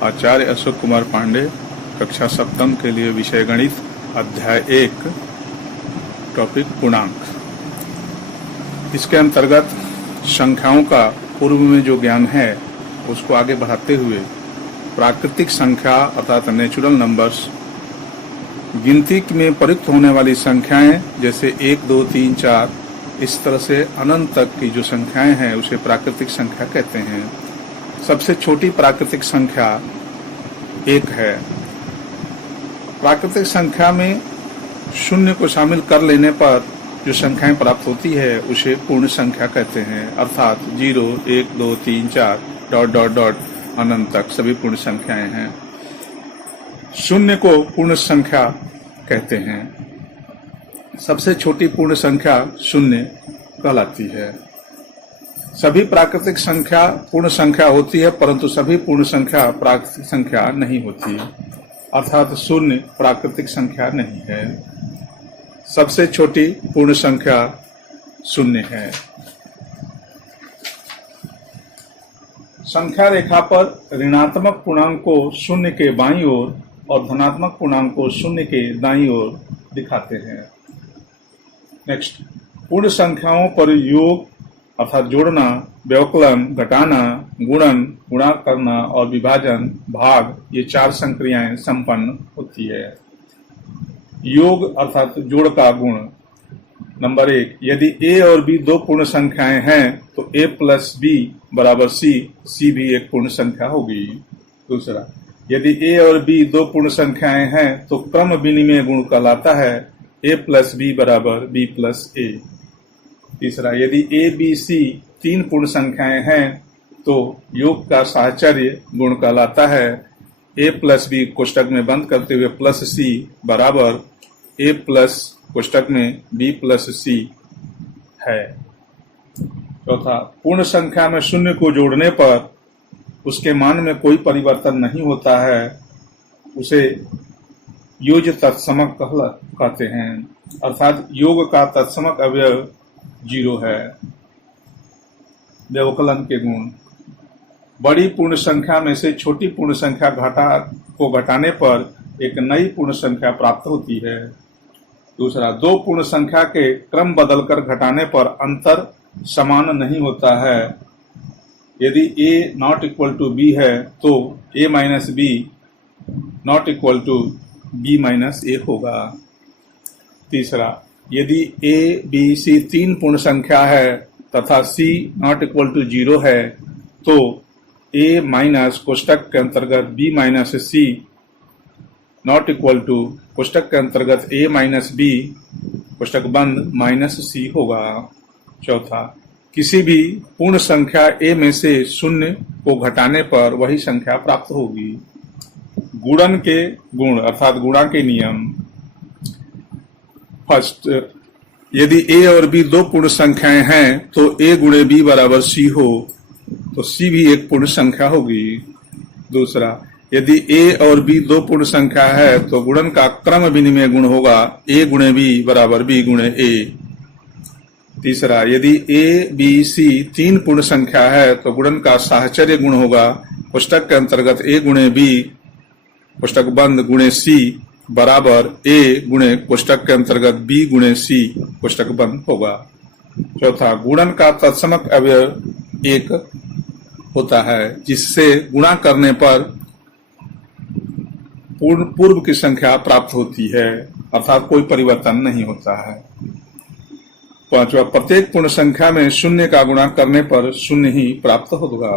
आचार्य अशोक कुमार पांडे, कक्षा सप्तम के लिए विषय गणित, अध्याय 1, टॉपिक पूर्णांक। इसके अंतर्गत संख्याओं का पूर्व में जो ज्ञान है उसको आगे बढ़ाते हुए प्राकृतिक संख्या अर्थात नेचुरल नंबर्स, गिनती में प्रयुक्त होने वाली संख्याएं जैसे 1, 2, 3, 4, इस तरह से अनंत तक की जो संख्याएं हैं उसे प्राकृतिक संख्या कहते हैं। सबसे छोटी प्राकृतिक संख्या 1 है। प्राकृतिक संख्या में शून्य को शामिल कर लेने पर जो संख्याएं प्राप्त होती है उसे पूर्ण संख्या कहते हैं, अर्थात 0, 1, 2, 3, 4 डॉट डॉट डॉट अनंत तक सभी पूर्ण संख्याएं हैं। शून्य को पूर्ण संख्या कहते हैं। सबसे छोटी पूर्ण संख्या शून्य कहलाती है। सभी प्राकृतिक संख्या पूर्ण संख्या होती है, परंतु सभी पूर्ण संख्या प्राकृतिक संख्या नहीं होती, अर्थात शून्य प्राकृतिक संख्या नहीं है। सबसे छोटी पूर्ण संख्या शून्य है। संख्या रेखा पर ऋणात्मक पूर्णांक को शून्य के बाईं ओर और धनात्मक पूर्णांक को शून्य के दाईं ओर दिखाते हैं। नेक्स्ट, पूर्ण संख्याओं पर योग अर्थात जोड़ना, व्यवकलन, घटाना, गुणन, गुणा करना और विभाजन, भाग, ये 4 संक्रियाएं संपन्न होती है। योग अर्थात जोड़ का गुण। नंबर 1, यदि a और b दो पूर्ण संख्याएं हैं तो a प्लस b बराबर c, c भी एक पूर्ण संख्या होगी। दूसरा, यदि a और b दो पूर्ण संख्याएं हैं तो क्रम विनिमय गुण कहलाता है a प्लस b बराबर b प्लस a। तीसरा, यदि a, b, c 3 पूर्ण संख्याएं हैं तो योग का साहचर्य गुण कहलाता है a प्लस b कोष्टक में बंद करते हुए प्लस c बराबर a प्लस कोष्टक में b प्लस c है। चौथा, पूर्ण संख्या में शून्य को जोड़ने पर उसके मान में कोई परिवर्तन नहीं होता है, उसे योज्य तत्समक कहते हैं, अर्थात योग का तत्समक अवयव 0 है। व्यवकलन के गुण। बड़ी पूर्ण संख्या में से छोटी पूर्ण संख्या को घटाने पर एक नई पूर्ण संख्या प्राप्त होती है। दूसरा, दो पूर्ण संख्या के क्रम बदलकर घटाने पर अंतर समान नहीं होता है। यदि a not equal to b है तो a minus b not equal to b minus a होगा। तीसरा, यदि a, b, c 3 पूर्ण संख्या है तथा c नॉट इक्वल टू 0 है तो a माइनस कोष्टक के अंतर्गत b minus c not equal to कोष्टक के अंतर्गत a माइनस b कोष्टक बंद माइनस c होगा। चौथा, किसी भी पूर्ण संख्या a में से शून्य को घटाने पर वही संख्या प्राप्त होगी। गुणन के गुण अर्थात गुणा के नियम। फर्स्ट, यदि a और b दो पूर्ण संख्याएं हैं तो a गुणे b बराबर c हो तो c भी एक पूर्ण संख्या होगी। दूसरा, यदि a और b दो पूर्ण संख्या है तो गुणन का क्रम विनिमय गुण होगा a गुणे b बराबर b गुणे a। तीसरा, यदि a, b, c 3 पूर्ण संख्या है तो गुणन का साहचर्य गुण होगा कोष्टक के अंतर्गत a गुणे b कोष्टक बंद गुणे c बराबर a गुणे कोष्टक के अंतर्गत b गुणे c कोष्टक बंद होगा। चौथा, गुणन का तत्समक अवयव 1 होता है जिससे गुणा करने पर पूर्व की संख्या प्राप्त होती है, अर्थात कोई परिवर्तन नहीं होता है। पांचवा, प्रत्येक पूर्ण संख्या में शून्य का गुणा करने पर शून्य ही प्राप्त होगा।